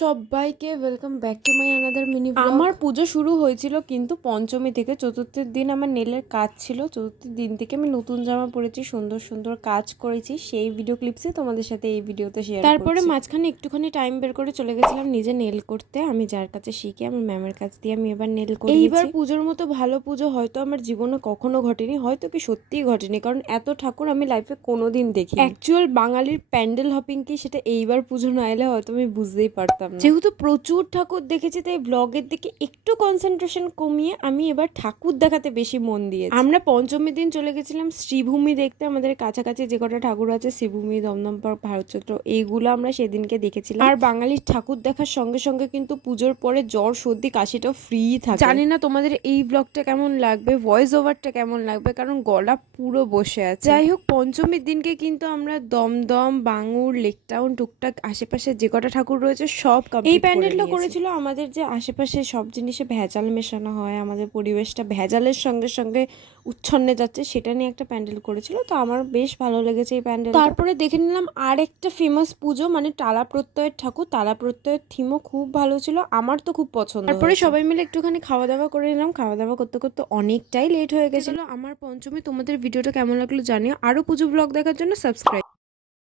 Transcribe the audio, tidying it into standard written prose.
সবাইকে welcome back to my another mini blog. আমার পুজো শুরু হয়েছিল কিন্তু পঞ্চমী থেকে। চতুর্থের দিন আমার নেলের কাজ ছিল। চতুর্থের দিন থেকে আমি নতুন জামা পরেছি, সুন্দর সুন্দর কাজ করেছি, সেই ভিডিও ক্লিপসে তোমাদের সাথে এই ভিডিওতে শেয়ার করছি। তারপরে মাঝখানে একটুখানি টাইম বের করে চলে গেছিলাম নিজে নেল করতে। আমি যার কাছে শিখে আমার ম্যামের কাছ দিয়ে আমি এবার নেল করি। এইবার পুজোর মতো ভালো পুজো হয়তো আমার জীবনে কখনো ঘটেনি, হয়তো কি সত্যিই ঘটেনি, কারণ এত ঠাকুর আমি লাইফে কোনোদিন দেখি। অ্যাকচুয়াল বাঙালির প্যান্ডেল হপিং কি সেটা এইবার পুজো না এলে হয়তো আমি বুঝতেই পারতাম না। যেহেতু প্রচুর ঠাকুর দেখেছি তাই ব্লগের দিকে একটু কনসেন্ট্রেশন কমিয়ে আমি এবার ঠাকুর দেখাতে বেশি মন দিয়েছি। আমরা পঞ্চমীর দিন চলে গেছিলাম শ্রীভূমি দেখতে। আমাদের কাছাকাছি যে কটা ঠাকুর আছে, শ্রীভূমি, দমদম পার্ক, ভারতচন্দ্র, এইগুলো আমরা সেদিনকে দেখেছিলাম। আর বাঙালির ঠাকুর দেখার সঙ্গে সঙ্গে কিন্তু পুজোর পরে জ্বর, সর্দি, কাশিটা ফ্রি থাকে। জানি না তোমাদের এই ব্লগটা কেমন লাগবে, ভয়েস ওভারটা কেমন লাগবে, কারণ গলা পুরো বসে আছে। যাই হোক, পঞ্চমীর দিনকে কিন্তু আমরা দমদম, বাঙুর, লেকটাউন, টুকটাক আশেপাশে যে কটা ঠাকুর রয়েছে সব এই প্যান্ডেলটা করেছিল। আমাদের যে আশেপাশে সব জিনিসে ভেজাল মেশানো হয়, আমাদের পরিবেশটা ভেজালের সঙ্গে সঙ্গে উচ্ছন্নে যাচ্ছে, সেটা নিয়ে একটা প্যান্ডেল করেছিল। তো আমার বেশ ভালো লেগেছে এই প্যান্ডেল। তারপরে দেখে নিলাম আর একটা ফেমাস পুজো, মানে টালা প্রত্যয়ের ঠাকুর। টালা প্রত্যয়ের থিমও খুব ভালো ছিল, আমার তো খুব পছন্দ। তারপরে সবাই মিলে একটুখানি খাওয়া দাওয়া করে নিলাম। খাওয়া দাওয়া করতে করতে অনেকটাই লেট হয়ে গেছিল আমার পঞ্চমী। তোমাদের ভিডিওটা কেমন লাগলো জানিও। আরো পুজো ব্লগ দেখার জন্য সাবস্ক্রাইব।